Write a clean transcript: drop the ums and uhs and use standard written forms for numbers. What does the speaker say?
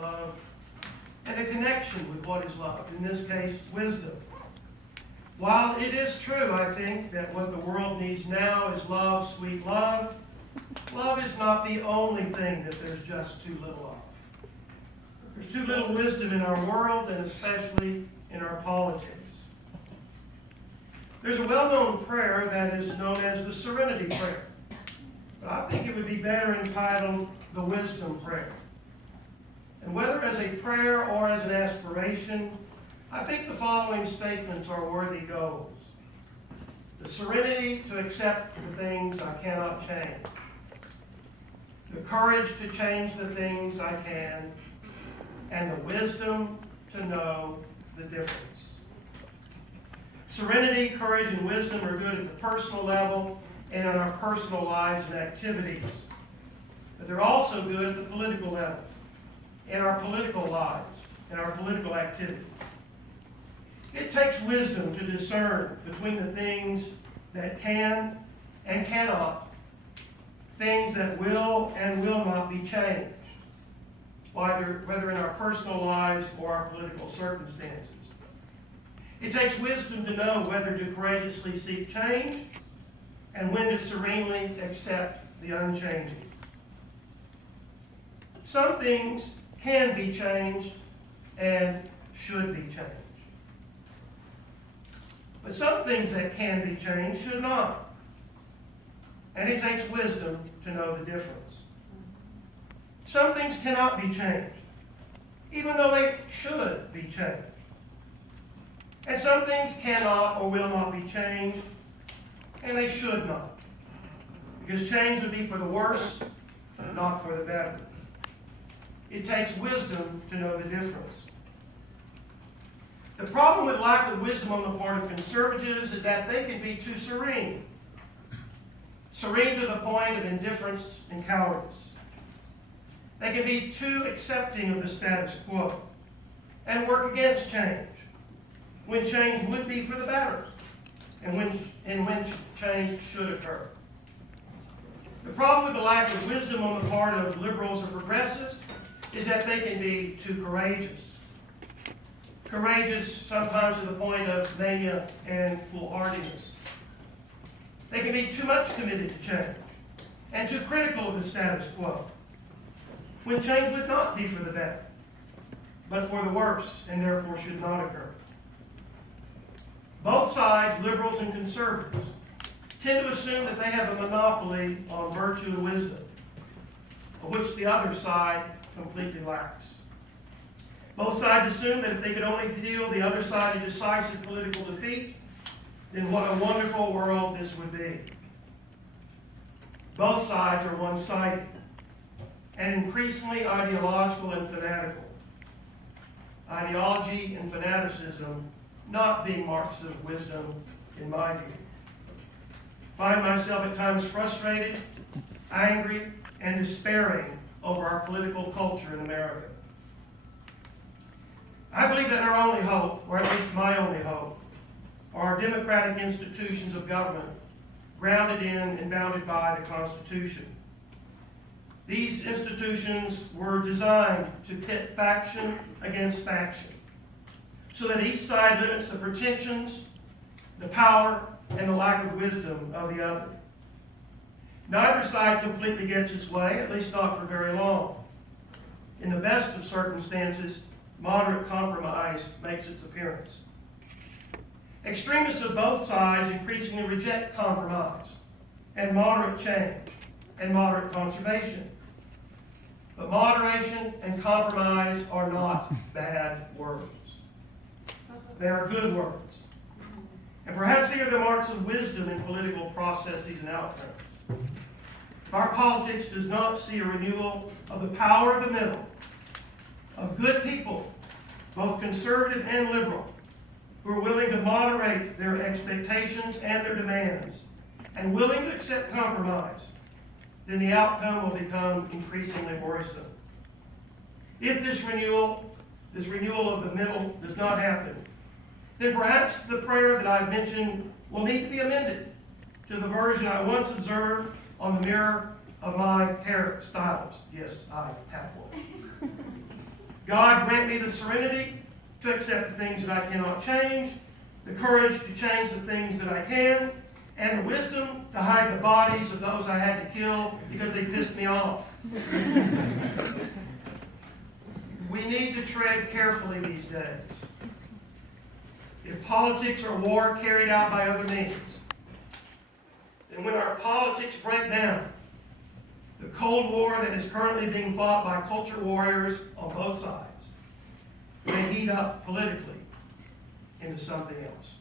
love, and a connection with what is loved, in this case, wisdom. While it is true, I think, that what the world needs now is love, sweet love, love is not the only thing that there's just too little of. There's too little wisdom in our world, and especially in our politics. There's a well-known prayer that is known as the Serenity Prayer. But I think it would be better entitled the Wisdom Prayer. And whether as a prayer or as an aspiration, I think the following statements are worthy goals. The serenity to accept the things I cannot change. The courage to change the things I can. And the wisdom to know the difference. Serenity, courage, and wisdom are good at the personal level and in our personal lives and activities. But they're also good at the political level, in our political lives, in our political activities. It takes wisdom to discern between the things that can and cannot, things that will and will not be changed, whether in our personal lives or our political circumstances. It takes wisdom to know whether to courageously seek change and when to serenely accept the unchanging. Some things can be changed and should be changed. But some things that can be changed should not. And it takes wisdom to know the difference. Some things cannot be changed, even though they should be changed. And some things cannot or will not be changed, and they should not. Because change would be for the worse, not for the better. It takes wisdom to know the difference. The problem with lack of wisdom on the part of conservatives is that they can be too serene. Serene to the point of indifference and cowardice. They can be too accepting of the status quo and work against change, when change would be for the better, and when change should occur. The problem with the lack of wisdom on the part of liberals or progressives is that they can be too courageous. Courageous sometimes to the point of mania and foolhardiness. They can be too much committed to change and too critical of the status quo, when change would not be for the better, but for the worse, and therefore should not occur. Both sides, liberals and conservatives, tend to assume that they have a monopoly on virtue and wisdom, of which the other side completely lacks. Both sides assume that if they could only deal the other side a decisive political defeat, then what a wonderful world this would be. Both sides are one-sided and increasingly ideological and fanatical. Ideology and fanaticism not being marks of wisdom, in my view. Find myself at times frustrated, angry, and despairing over our political culture in America. I believe that our only hope, or at least my only hope, are our democratic institutions of government, grounded in and bounded by the Constitution. These institutions were designed to pit faction against faction, so that each side limits the pretensions, the power, and the lack of wisdom of the other. Neither side completely gets its way, at least not for very long. In the best of circumstances, moderate compromise makes its appearance. Extremists of both sides increasingly reject compromise and moderate change and moderate conservation. But moderation and compromise are not bad words. They are good words. And perhaps they are the marks of wisdom in political processes and outcomes. If our politics does not see a renewal of the power of the middle, of good people, both conservative and liberal, who are willing to moderate their expectations and their demands, and willing to accept compromise, then the outcome will become increasingly worrisome. If this renewal of the middle does not happen, then perhaps the prayer that I've mentioned will need to be amended to the version I once observed on the mirror of my hairstylist. Yes, I have one. God grant me the serenity to accept the things that I cannot change, the courage to change the things that I can, and the wisdom to hide the bodies of those I had to kill because they pissed me off. We need to tread carefully these days. If politics or war carried out by other means, then when our politics break down, the Cold War that is currently being fought by culture warriors on both sides may heat up politically into something else.